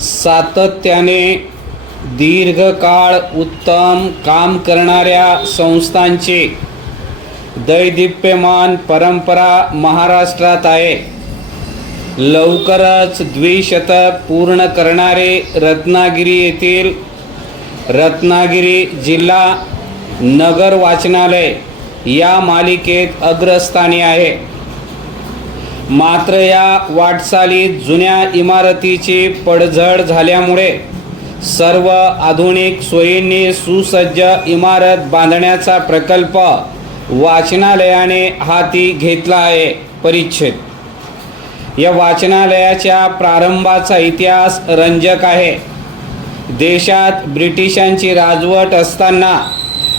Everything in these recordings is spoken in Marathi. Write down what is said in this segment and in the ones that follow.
सातत्याने दीर्घकाळ उत्तम काम करणाऱ्या संस्थांची दैदिप्यमान परंपरा महाराष्ट्रात आहे. लवकरच द्विशतक पूर्ण करणारे रत्नागिरी येथील रत्नागिरी जिल्हा नगर वाचनालय या मालिकेत अग्रस्थानी आहे. मात्र या वाटचालीत जुन्या इमारतीची पडझड झाल्यामुळे सर्व आधुनिक सोयींनी सुसज्ज इमारत बांधण्याचा प्रकल्प वाचनालयाने हाती घेतला आहे. परिच्छेद. या वाचनालयाच्या प्रारंभाचा इतिहास रंजक आहे. देशात ब्रिटिशांची राजवट असताना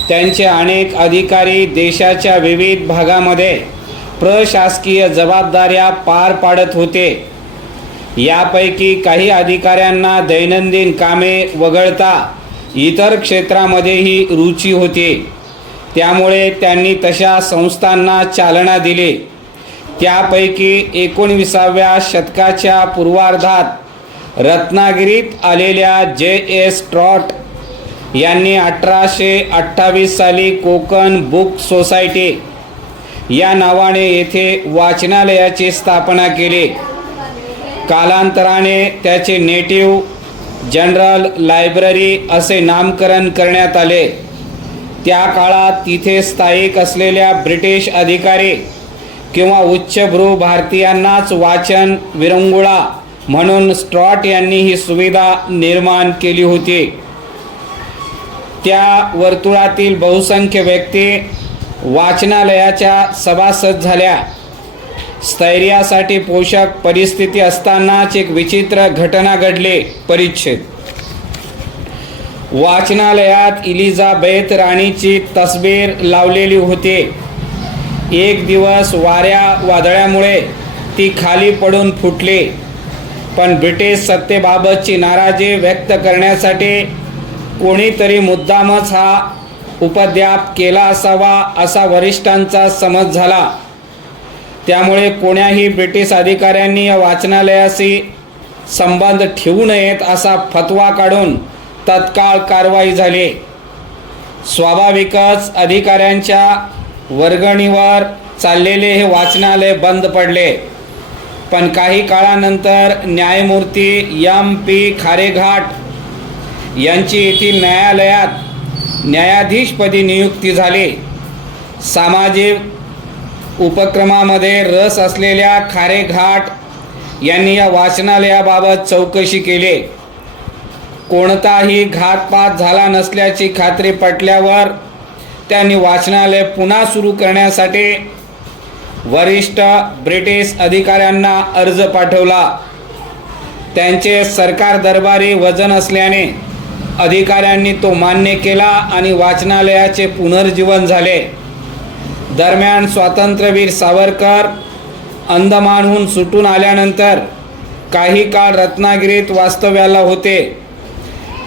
त्यांचे अनेक अधिकारी देशाच्या विविध भागामध्ये प्रशासकीय जबाबदाऱ्या पार पाडत होते. यापैकी काही अधिकाऱ्यांना दैनंदिन कामे वगळता इतर क्षेत्रामध्येही रुची होती. त्यामुळे त्यांनी तशा संस्थांना चालना दिली. त्यापैकी 19व्या शतकाच्या पूर्वार्धात रत्नागिरीत आलेल्या J.S. ट्रॉट यांनी 1828 साली कोकण बुक सोसायटी या नावाने येथे वाचनालयाची स्थापना केली. कालांतराने त्याचे नेटिव्ह जनरल लायब्ररी असे नामकरण करण्यात आले. त्या काळात तिथे स्थायिक असलेल्या ब्रिटिश अधिकारी किंवा उच्चभ्रू भारतीयांनाच वाचन विरंगुळा म्हणून स्ट्रॉट यांनी ही सुविधा निर्माण केली होती. त्या वर्तुळातील बहुसंख्य व्यक्ती वाचनालयाच्या सभासद झाल्या. स्थैर्यासाठी पोषक परिस्थिती असतानाच एक विचित्र घटना घडली. परिच्छेद. वाचनालयात इलिझाबेथ राणीची तस्बीर लावलेली होती. एक दिवस वादळामुळे ती खाली पडून फुटली. पण ब्रिटिश सत्तेबाबतची नाराजी व्यक्त करण्यासाठी कोणीतरी मुद्दामच हा उपद्व्याप केला असावा असा वरिष्ठांचा समज झाला. त्यामुळे कोण्याही ब्रिटिश अधिकाऱ्यांनी या वाचनालयाशी संबंध ठेवू नयेत असा फतवा काढून तत्काळ कारवाई झाली. स्वाभाविकच अधिकाऱ्यांच्या वर्गणीवर चाललेले हे वाचनालय बंद पडले. पण काही काळानंतर न्यायमूर्ती M.P. खारेघाट यांची येथील न्यायालयात न्यायाधीशपदी नियुक्ती झाली. सामाजिक उपक्रमामध्ये रस असलेल्या खारेघाट यांनी या वाचनालयाबाबत चौकशी केली. कोणताही घातपात झाला नसल्याची खात्री पटल्यावर त्यांनी वाचनालय पुन्हा सुरू करण्यासाठी वरिष्ठ ब्रिटिश अधिकाऱ्यांना अर्ज पाठवला. त्यांचे सरकार दरबारी वजन असल्याने अधिकाऱ्यांनी तो मान्य केला आणि वाचनालयाचे पुनर्जीवन झाले. दरम्यान स्वातंत्र्यवीर सावरकर अंदमानहून सुटून आल्यानंतर काही काळ रत्नागिरीत वास्तव्याला होते.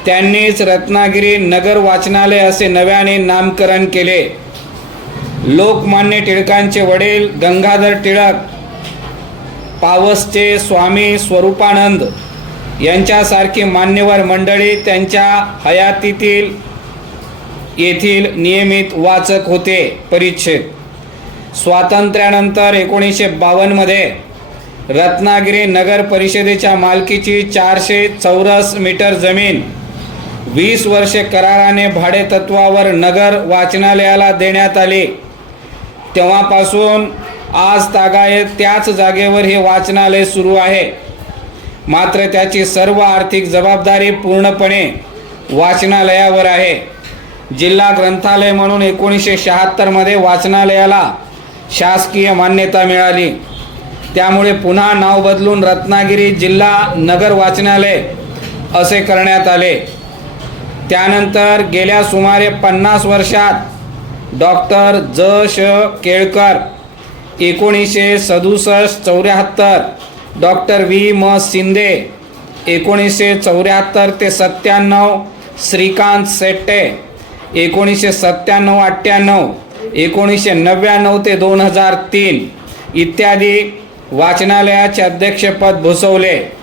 त्यांनीच रत्नागिरी नगर वाचनालय असे नव्याने नामकरण केले. लोकमान्य टिळकांचे वडील गंगाधर टिळक, पावसचे स्वामी स्वरूपानंद यांच्यासारखी मान्यवर मंडळी त्यांच्या हयातीतील येथील नियमित वाचक होते. परिच्छेद. स्वातंत्र्यानंतर 1952 मध्ये रत्नागिरी नगर परिषदेच्या मालकीची 400 चौरस मीटर जमीन 20 वर्षे कराराने भाडेतत्वावर नगर वाचनालयाला देण्यात आली. तेव्हापासून आज तागायत त्याच जागेवर हे वाचनालय सुरू आहे. मात्र त्याची सर्व आर्थिक जबाबदारी पूर्णपणे वाचनालयावर आहे. जिल्हा ग्रंथालय म्हणून 1976 मध्ये वाचनालयाला शासकीय मान्यता मिळाली. त्यामुळे पुन्हा नाव बदलून रत्नागिरी जिल्हा नगर वाचनालय असे करण्यात आले. त्यानंतर गेल्या सुमारे 50 वर्षात डॉक्टर J.श. Kelkar 1967-74, doctor V.M. शिंदे 1974 ते 97, श्रीकांत शेट्टे 1997-98, 1999 ते 2003 इत्यादी वाचनालयाचे अध्यक्षपद भूषवले.